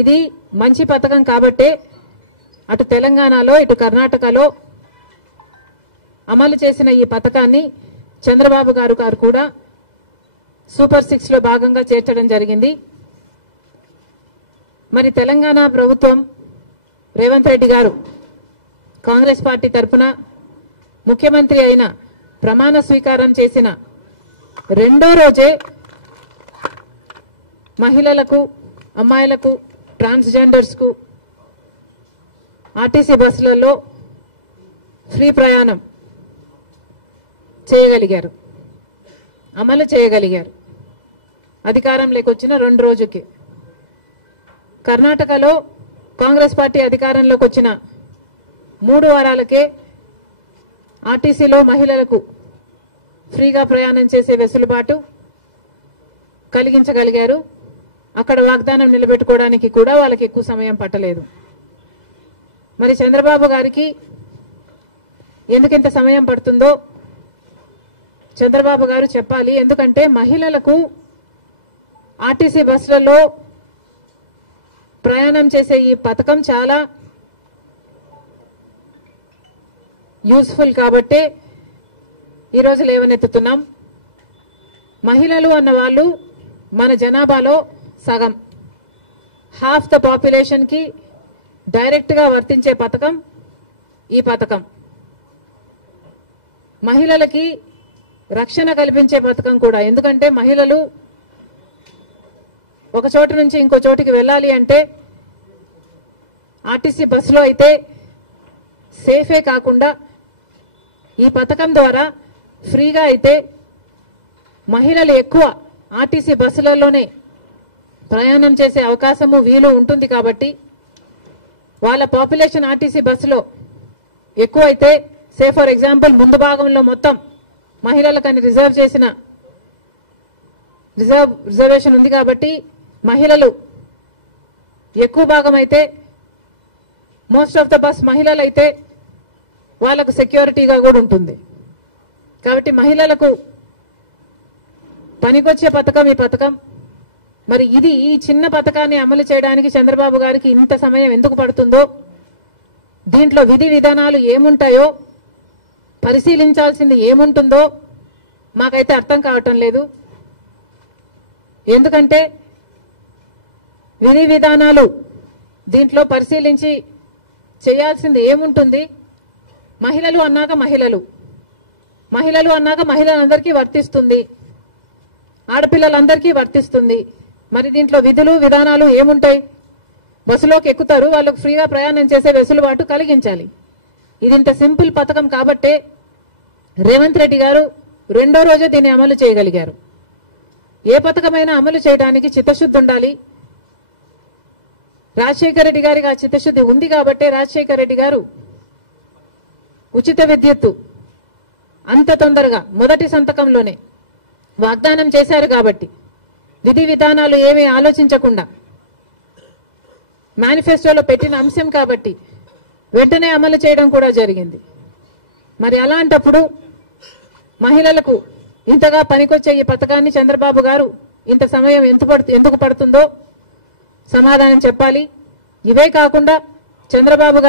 ఇది మంచి పథకం కాబట్టే అటు తెలంగాణలో ఇటు కర్ణాటకలో అమలు చేసిన ఈ పథకాన్ని చంద్రబాబు గారు కూడా సూపర్ 6 లో భాగంగా చేర్చడం జరిగింది. మరి తెలంగాణ ప్రభుత్వం రేవంత్ రెడ్డి గారు కాంగ్రెస్ పార్టీ తరఫున ముఖ్యమంత్రి అయిన ప్రమాణ స్వీకారం చేసిన రెండో రోజే మహిళలకు, అమ్మాయిలకు, ట్రాన్స్జెండర్స్ కు ఆర్టీసీ బస్సులలో ఫ్రీ ప్రయాణం చేయగలిగారు, అమలు చేయగలిగారు. అధికారంలోకి వచ్చిన 2 రోజుకి. కర్ణాటకలో కాంగ్రెస్ పార్టీ అధికారంలోకి వచ్చిన 3 వారాలకే ఆర్టీసీలో మహిళలకు ఫ్రీగా ప్రయాణం చేసే వెసులుబాటు కలిగించగలిగారు. అక్కడ వాగ్దానం నిలబెట్టుకోవడానికి కూడా వాళ్ళకి ఎక్కువ సమయం పట్టలేదు. మరి చంద్రబాబు గారికి ఎందుకింత సమయం పడుతుందో చంద్రబాబు గారు చెప్పాలి. ఎందుకంటే మహిళలకు ఆర్టీసీ బస్సులలో ప్రయాణం చేసే ఈ పథకం చాలా యూస్ఫుల్ కాబట్టే ఈరోజు లేవనెత్తుతున్నాం. మహిళలు అన్న వాళ్ళు మన జనాభాలో సగం, హాఫ్ ద పాపులేషన్ కి డైరెక్ట్ గా వర్తించే పథకం ఈ పథకం. మహిళలకి రక్షణ కల్పించే పథకం కూడా. ఎందుకంటే మహిళలు ఒక చోటు నుంచి ఇంకో చోటికి వెళ్ళాలి అంటే ఆర్టీసీ బస్సులో అయితే సేఫే కాకుండా ఈ పథకం ద్వారా ఫ్రీగా అయితే మహిళలు ఎక్కువ ఆర్టీసీ బస్సులలోనే ప్రయాణం చేసే అవకాశము వీలు ఉంటుంది. కాబట్టి వాళ్ళ పాపులేషన్ ఆర్టీసీ బస్సులో ఎక్కువ అయితే, సే ఫర్ ఎగ్జాంపుల్ ముందు భాగంలో మొత్తం మహిళలకని రిజర్వేషన్ ఉంది కాబట్టి మహిళలు ఎక్కువ భాగం అయితే, మోస్ట్ ఆఫ్ ద బస్ మహిళలు అయితే వాళ్ళకు సెక్యూరిటీగా కూడా ఉంటుంది. కాబట్టి మహిళలకు పనికొచ్చే పథకం ఈ పథకం. మరి ఈ చిన్న పథకాన్ని అమలు చేయడానికి చంద్రబాబు గారికి ఇంత సమయం ఎందుకు పడుతుందో, దీంట్లో విధి విధానాలు ఏముంటాయో, పరిశీలించాల్సింది ఏముంటుందో మాకైతే అర్థం కావటం లేదు. ఎందుకంటే విధి విధానాలు దీంట్లో పరిశీలించి చేయాల్సింది ఏముంటుంది? మహిళలు అన్నాక మహిళలందరికీ వర్తిస్తుంది, ఆడపిల్లలందరికీ వర్తిస్తుంది. మరి దీంట్లో విధులు విధానాలు ఏముంటాయి? బస్సులోకి ఎక్కుతారు, వాళ్ళకు ఫ్రీగా ప్రయాణం చేసే వెసులుబాటు కలిగించాలి. ఇది ఇంత సింపుల్ పథకం కాబట్టే రేవంత్ రెడ్డి గారు రెండో రోజే దీన్ని అమలు చేయగలిగారు. ఏ పథకమైనా అమలు చేయడానికి చిత్తశుద్ధి ఉండాలి. రాజశేఖర రెడ్డి గారికి ఆ చిత్తశుద్ధి ఉంది కాబట్టే రాజశేఖర రెడ్డి గారు ఉచిత విద్యుత్తు అంత తొందరగా మొదటి సంతకంలోనే వాగ్దానం చేశారు. కాబట్టి విధి విధానాలు ఏమీ ఆలోచించకుండా మేనిఫెస్టోలో పెట్టిన అంశం కాబట్టి వెంటనే అమలు చేయడం కూడా జరిగింది. మరి అలాంటప్పుడు మహిళలకు ఇంతగా పనికొచ్చే ఈ పథకాన్ని చంద్రబాబు గారు ఇంత సమయం ఎందుకు పడుతుందో సమాధానం చెప్పాలి. ఇవే కాకుండా చంద్రబాబు గారు